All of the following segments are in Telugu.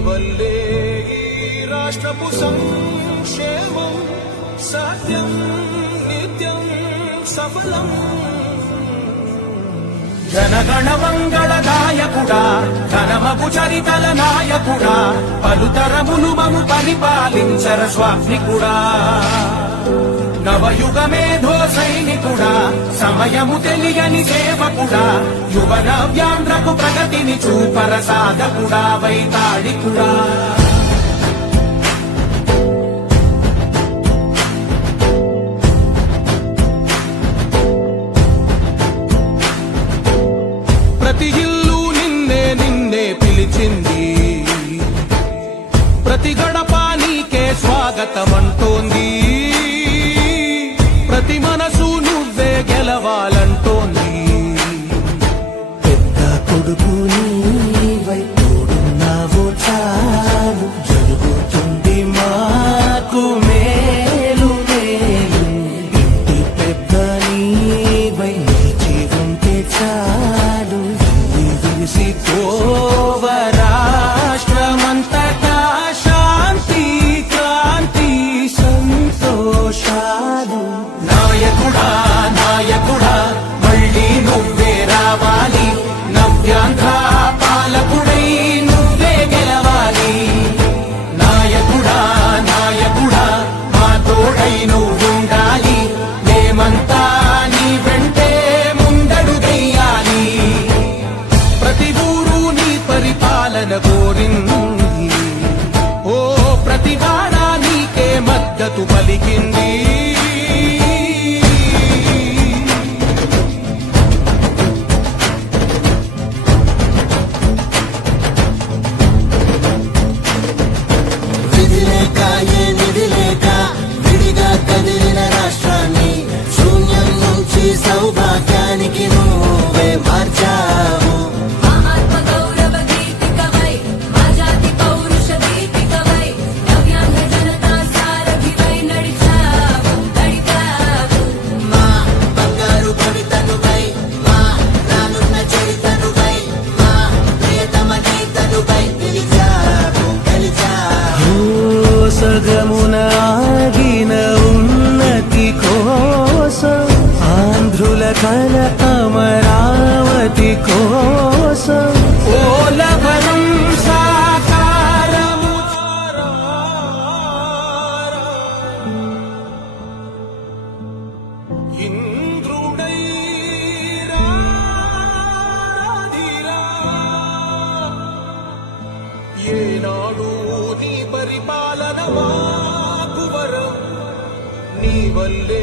వల్లే ఈ రాష్ట్రపు సంక్షేమం సత్యం నిత్యం సఫలం. జనగణ మంగళదాయకుడా ఘనమగు చరితల నాయకుడా పలుతరములు మము పరిపాలించర స్వామికుడా నవయుగ మేధో సైనికుడా సమయము తెలియని సేవకుడా యువన వ్యాంధ్రకు ప్రగతిని చూపర సాధకుడా వైతాళికుడా. ప్రతి ఇల్లు నిన్నే నిన్నే పిలిచింది. ప్రతి గడప నీకే స్వాగతమంటోంది. పరిపాలన ఓ ప్రతి నీకే మద్దతు పలికింది. ఆంధ్రుల అమరావతి కోసం. ఓలవరం సాకారము ఇంద్రుడై ఏనాడు నీ పరిపాలన మాకు వరం. నీ వల్లే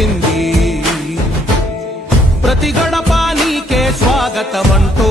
పిలిచింది ప్రతి గడప నీకే స్వాగతం అంటూ